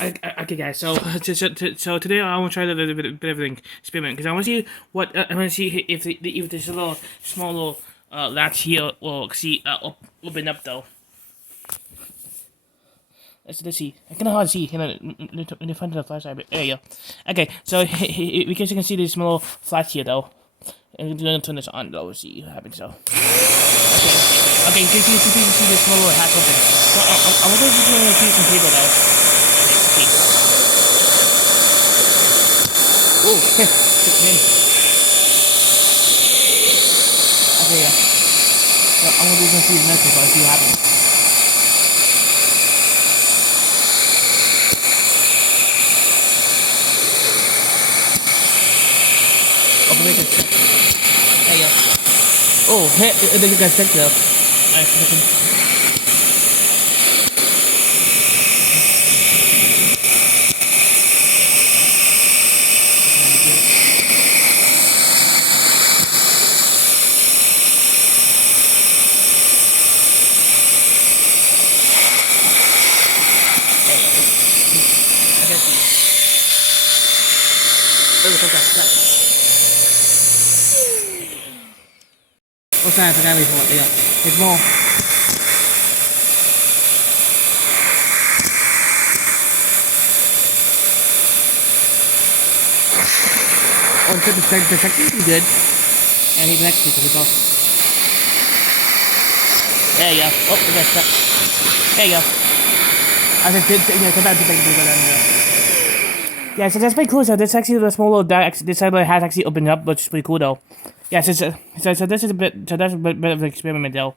Okay, guys. So today I want to try a little bit of an experiment because I want to see what I want to see if this little small little latch here will open up though. Let's see. I can hardly see in the front of the flashlight. But there you go. Okay, so because you can see this small flash here though, and I'm gonna turn this on though. See what happens. So okay, you can see this small little hatch open. So I want to see some paper though. Okay, oh, man. Okay, yeah. So I'm gonna see the next one, so see what happens. Open it. There you go. Oh, hey, you guys check though. Alright, oh, sorry, I forgot before. There you go. There's more. Oh, the second is good. And he's next to the boss. There you go. Oh, we got stuck. There you go. I just did, yeah, come back to take the down there. Yeah, so that's pretty cool. So this actually the small little this side has actually opened up, which is pretty cool though. Yeah, so this is a bit, so that's a bit of an experiment though.